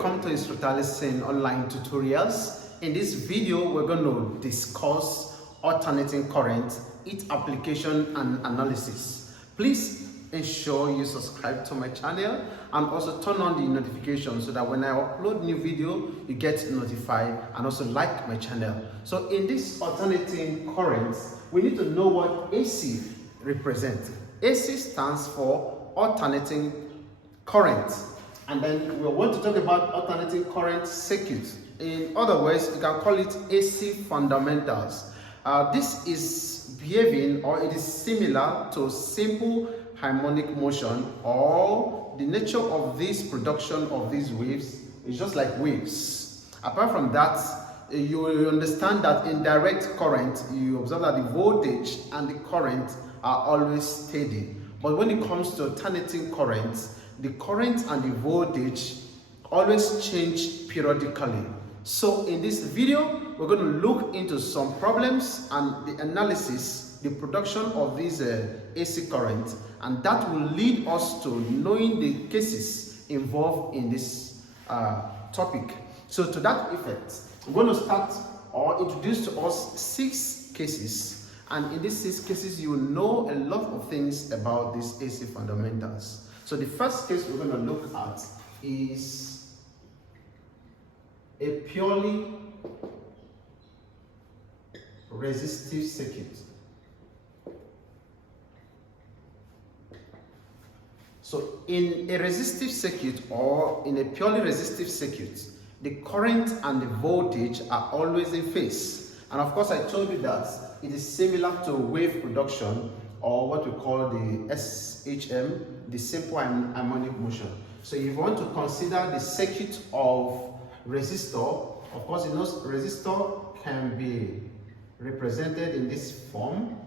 welcome to Instructalisten online tutorials. In this video, we're going to discuss alternating current, its application and analysis. Please ensure you subscribe to my channel and also turn on the notification so that when I upload new video, you get notified, and also like my channel. So in this alternating current, we need to know what AC represents. AC stands for alternating current. And then we want to talk about alternating current circuit. In other words, you can call it AC fundamentals. This is behaving, or it is similar to simple harmonic motion, or the nature of this production of these waves is just like waves. Apart from that, you will understand that in direct current, you observe that the voltage and the current are always steady. But when it comes to alternating currents, the current and the voltage always change periodically. So in this video, we're going to look into some problems and the analysis, the production of these AC current, and that will lead us to knowing the cases involved in this topic. So to that effect, we're going to start or introduce to us 6 cases, and in these 6 cases, you will know a lot of things about these AC fundamentals. So the first case we're going to look at is a purely resistive circuit. So in a resistive circuit, or in a purely resistive circuit, the current and the voltage are always in phase. And of course, I told you that it is similar to wave production, or what we call the SHM, the simple harmonic motion. So if you want to consider the circuit of resistor, of course, you know resistor can be represented in this form.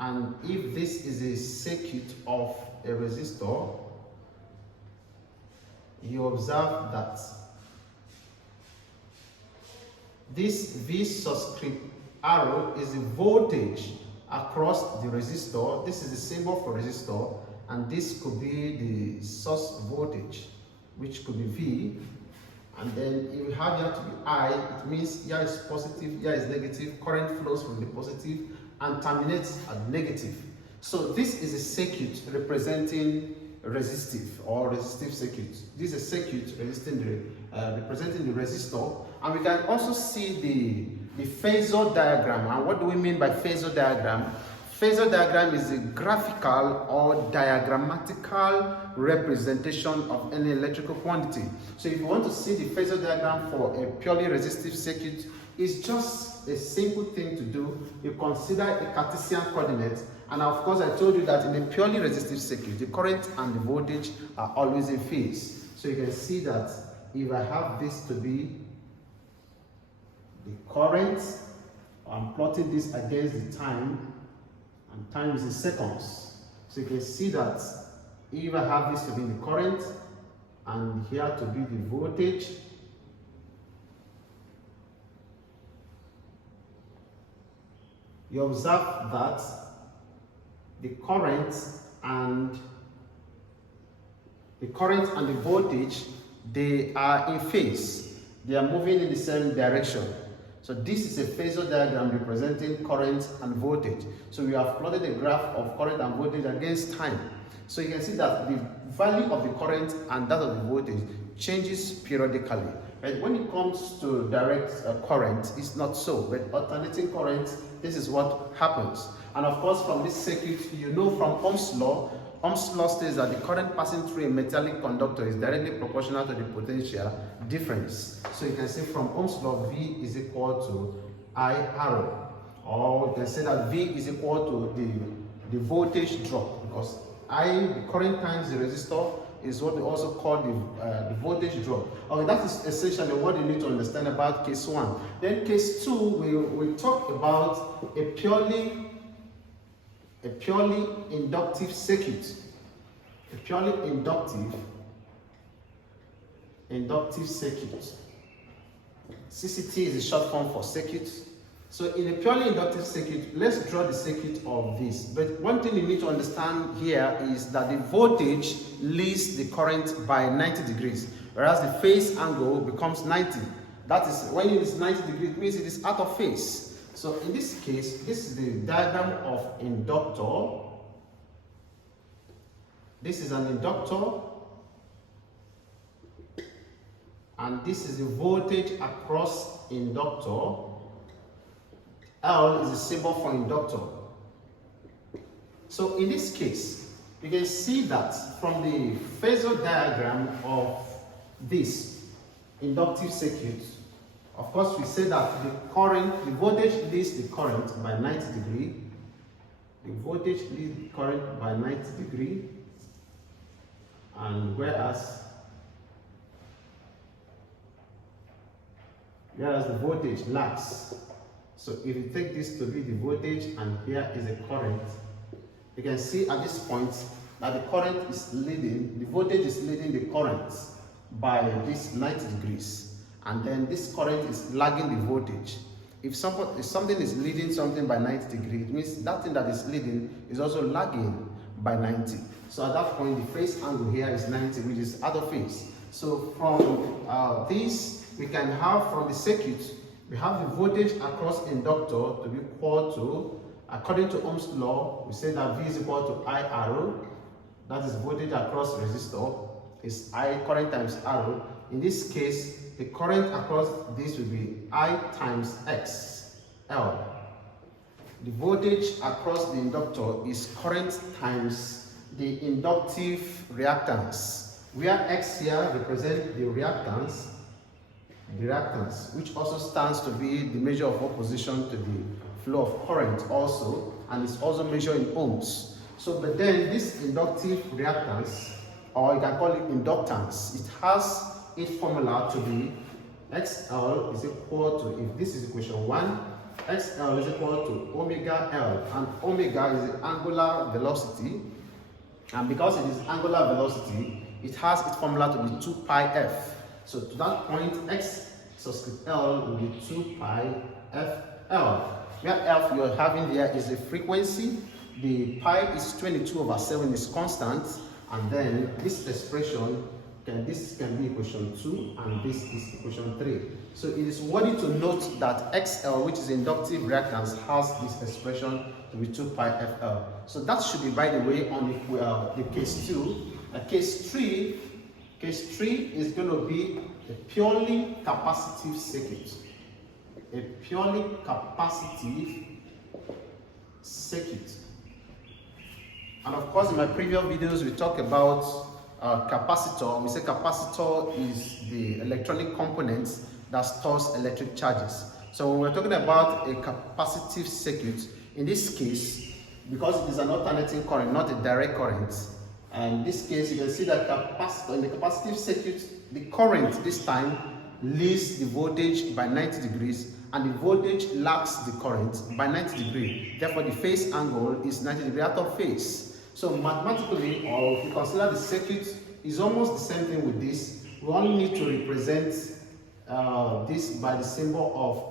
And if this is a circuit of a resistor, you observe that this V subscript arrow is the voltage across the resistor. This is the symbol for resistor, and this could be the source voltage, which could be V. And then if you have here to be I, it means here is positive, here is negative. Current flows from the positive and terminates at negative. So this is a circuit representing resistive or resistive circuit. This is a circuit representing the resistor, and we can also see the Phasor diagram. And what do we mean by Phasor diagram? Phasor diagram is a graphical or diagrammatical representation of any electrical quantity. So if you want to see the Phasor diagram for a purely resistive circuit, it's just a simple thing to do. You consider a Cartesian coordinate, and of course I told you that in a purely resistive circuit, the current and the voltage are always in phase. So you can see that if I have this to be the current, I'm plotting this against the time, and time is in seconds. So you can see that if I have this to be the current and here to be the voltage, you observe that the current and the voltage, they are in phase. They are moving in the same direction. So this is a Phasor diagram representing current and voltage. So we have plotted a graph of current and voltage against time. So you can see that the value of the current and that of the voltage changes periodically. But when it comes to direct current, it's not so. But alternating current, this is what happens. And of course, from this circuit, you know from Ohm's law states that the current passing through a metallic conductor is directly proportional to the potential difference. So you can say from Ohm's law, V is equal to I arrow. Or you can say that V is equal to the voltage drop, because the current times the resistor is what we also call the voltage drop. Okay, that is essentially what you need to understand about case 1. Then case 2, we talk about a purely inductive circuit. A purely inductive circuit. CCT is a short form for circuit. So in a purely inductive circuit, let's draw the circuit of this. But one thing you need to understand here is that the voltage leads the current by 90 degrees, whereas the phase angle becomes 90. That is, when it is 90 degrees, it means it is out of phase. So in this case, this is the diagram of inductor. This is an inductor, and this is the voltage across inductor. L is a symbol for inductor. So in this case, you can see that from the Phasor diagram of this inductive circuit. Of course, we say that the voltage leads the current by 90 degrees. The voltage leads the current by 90 degrees, and whereas the voltage lags. So if you take this to be the voltage and here is the current, you can see at this point that the current is leading, the voltage is leading the current by this 90 degrees. And then this current is lagging the voltage. If something is leading something by 90 degrees, it means that thing that is leading is also lagging by 90. So at that point, the phase angle here is 90, which is out of phase. So from this, we can have from the circuit, we have the voltage across inductor to be equal to, according to Ohm's law, we say that V is equal to I arrow. That is voltage across resistor is I current times arrow. In this case, the current across this will be I times X L. The voltage across the inductor is current times the inductive reactance, where X here represents the reactance, which also stands to be the measure of opposition to the flow of current also, and is also measured in ohms. So, but then this inductive reactance, or you can call it inductance, it has its formula to be XL is equal to, if this is equation 1, XL is equal to omega L, and omega is the angular velocity, and because it is angular velocity, it has its formula to be 2 pi f. So to that point, X subscript L will be 2 pi FL. Where F you're having here is the frequency, the pi is 22/7 is constant, and then this expression, this can be equation 2, and this is equation 3. So it is worthy to note that XL, which is inductive reactance, has this expression to be 2 pi FL. So that should be, by the way, on the case 2. Case 3 is going to be a purely capacitive circuit. A purely capacitive circuit. And of course, in my previous videos, we talked about capacitor. We say capacitor is the electronic component that stores electric charges. So when we're talking about a capacitive circuit, in this case, because it is an alternating current, not a direct current, and in this case, you can see that capacitor, in the capacitive circuit, the current this time leads the voltage by 90 degrees, and the voltage lags the current by 90 degrees. Therefore, the phase angle is 90 degrees out of phase. So mathematically, or if you consider the circuit is almost the same thing with this, we only need to represent this by the symbol of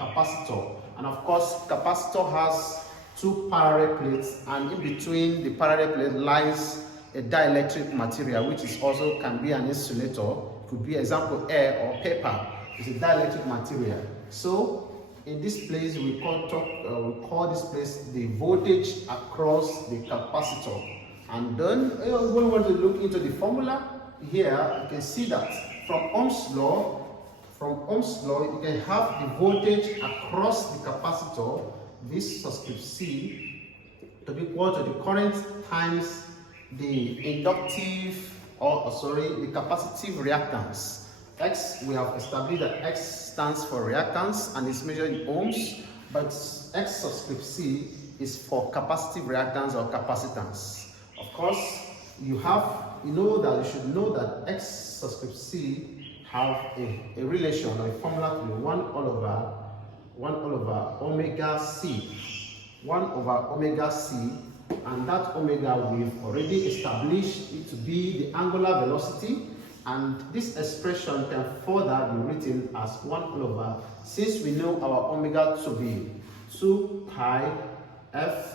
capacitor. And of course, capacitor has 2 parallel plates, and in between the parallel plate lies a dielectric material, which is also can be an insulator. It could be, example, air or paper. It's a dielectric material. So in this place, we call this place the voltage across the capacitor. And then when we want to look into the formula here, you can see that from Ohm's law, you can have the voltage across the capacitor, this subscript C, to be equal to the current times the inductive, the capacitive reactance. X, we have established that X stands for reactance and is measured in ohms, but X subscript C is for capacitive reactance or capacitance. Of course, you should know that X subscript C have a relation or a formula to be 1 over omega C. 1 over omega C, and that omega we've already established it to be the angular velocity, And this expression can further be written as 1 over, since we know our omega to be 2 pi f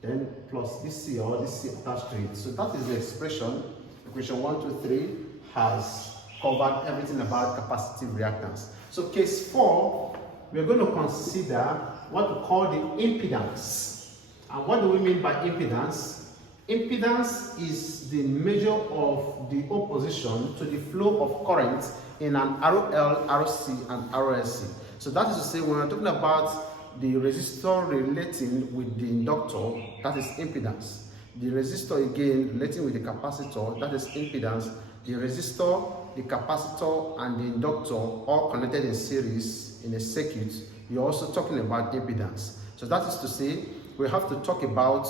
then plus this C or this C attached to it. So that is the expression. Equation 1, 2, 3 has covered everything about capacitive reactance. So case 4, we're going to consider what we call the impedance. And what do we mean by impedance? Impedance is the measure of the opposition to the flow of current in an RL, RC, and RLC. So that is to say, when we're talking about the resistor relating with the inductor, that is impedance. The resistor again relating with the capacitor, that is impedance. The resistor, the capacitor, and the inductor all connected in series in a circuit, you're also talking about impedance. So that is to say, we have to talk about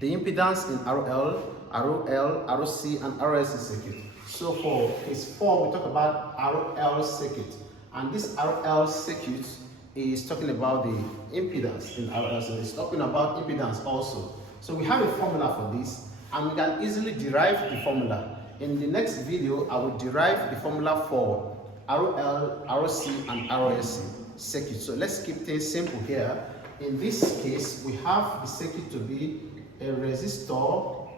the impedance in RL, RC, and RLC circuit. So for case 4, we talk about RL circuit. And this RL circuit is talking about the impedance in RL, so it's talking about impedance also. So we have a formula for this, and we can easily derive the formula. In the next video, I will derive the formula for RL, RC, and RLC circuit. So let's keep things simple here. In this case, we have the circuit to be a resistor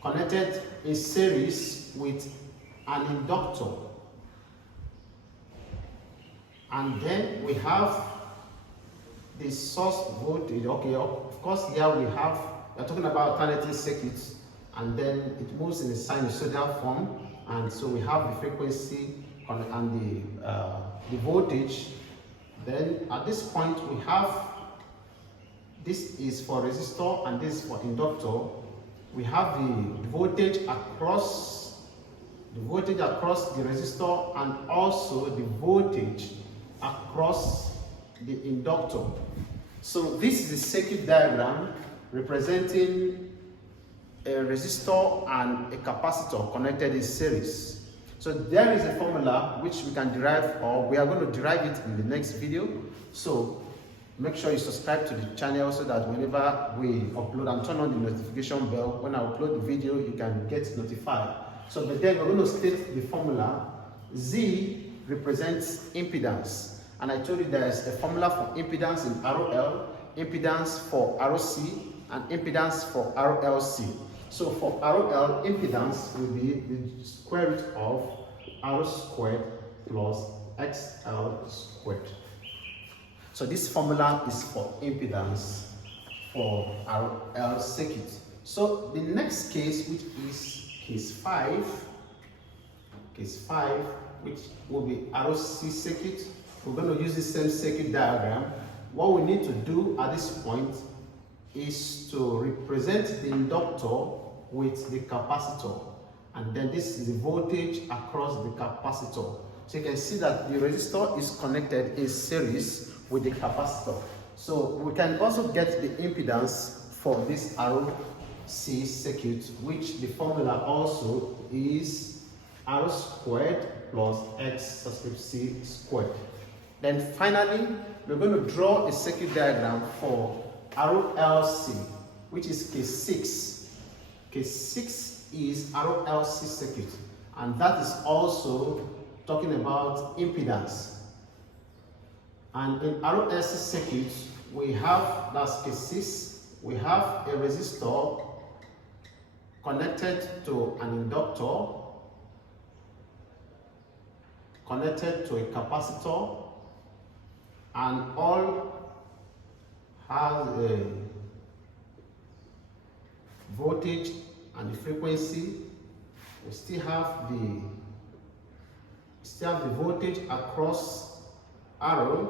connected in series with an inductor. And then we have the source voltage. Okay, of course, here we are talking about alternating circuits, and then it moves in a sinusoidal form, and so we have the frequency and the voltage. Then at this point we have, this is for resistor and this is for inductor. We have the voltage across the resistor and also the voltage across the inductor. So this is a circuit diagram representing a resistor and a capacitor connected in series. So there is a formula which we can derive, or we are going to derive it in the next video. So make sure you subscribe to the channel so that whenever we upload, and turn on the notification bell. When I upload the video, you can get notified. So but then we're going to state the formula. Z represents impedance, and I told you there is a formula for impedance in RL, impedance for RC, and impedance for RLC. So for RL, impedance will be the square root of R squared plus XL squared. So this formula is for impedance for RL circuit. So the next case, which is case 5, which will be RC circuit, we're going to use the same circuit diagram. What we need to do at this point is to represent the inductor with the capacitor, and then this is the voltage across the capacitor. So you can see that the resistor is connected in series with the capacitor. So we can also get the impedance for this RC circuit, which the formula also is R squared plus X subscript C squared. Then finally, we're going to draw a circuit diagram for RLC, which is case 6. Case 6 is RLC circuit, and that is also talking about impedance. And in RLC circuit, we have, that's case 6, we have a resistor connected to an inductor, connected to a capacitor, and all has a voltage and the frequency. We still have the voltage across R,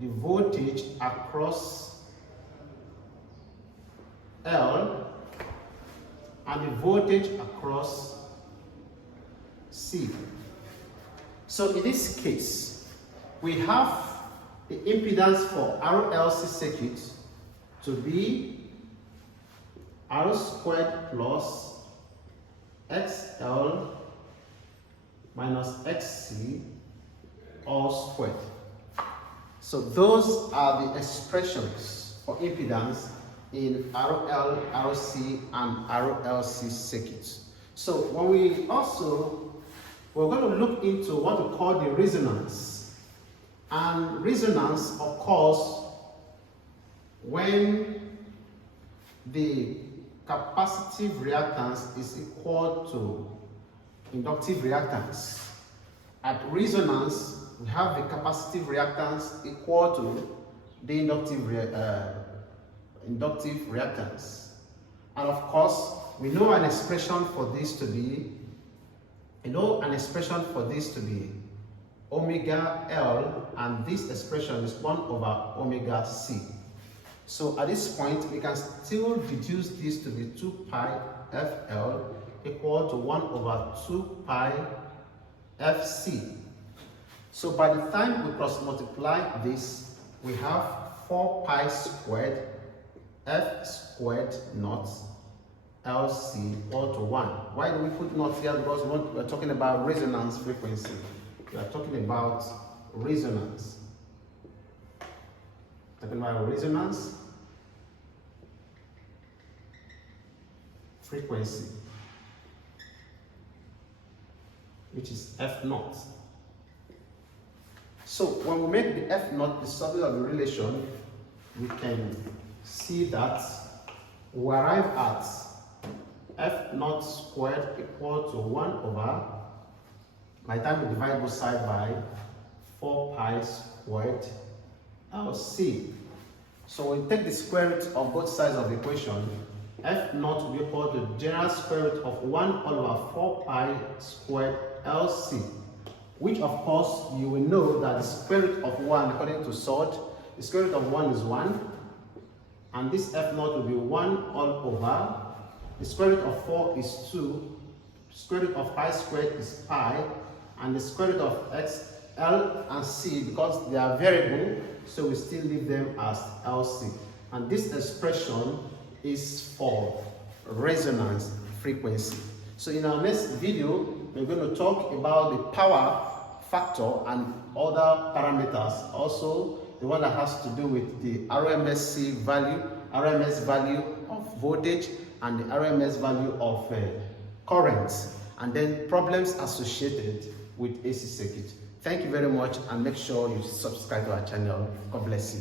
the voltage across L, and the voltage across C. So in this case, we have the impedance for RLC circuit to be R squared plus XL minus XC all squared. So those are the expressions for impedance in RL, RC, and RLC circuits. So when we're going to look into what we call the resonance. And resonance occurs when the capacitive reactance is equal to inductive reactance. At resonance, we have the capacitive reactance equal to the inductive reactance. And of course, we know an expression for this to be, omega L, and this expression is 1 over omega C. So at this point, we can still reduce this to be 2 pi FL equal to 1 over 2 pi FC. So by the time we cross multiply this, we have 4 pi squared F squared naught LC equal to 1. Why do we put naught here? Because we're talking about resonance frequency. We are talking about resonance. Talking about resonance frequency, which is F naught. So when we make the F naught the subject of the relation, we can see that we arrive at F naught squared equal to 1 over, by the time we divide both sides by 4 pi squared LC. So when we take the square root of both sides of the equation, F naught will be equal to the general square root of 1 over 4 pi squared LC, which of course you will know that the square root of 1, according to SOLD, the square root of 1 is 1, and this F naught will be 1 all over, the square root of 4 is 2, square root of pi squared is pi, and the square root of x, L and C, because they are variable, so we still leave them as LC. And this expression is for resonance frequency. So in our next video, we're going to talk about the power factor and other parameters. Also, the one that has to do with the RMS value of voltage, and the RMS value of current, and then problems associated with AC circuit. Thank you very much, and make sure you subscribe to our channel. God bless you.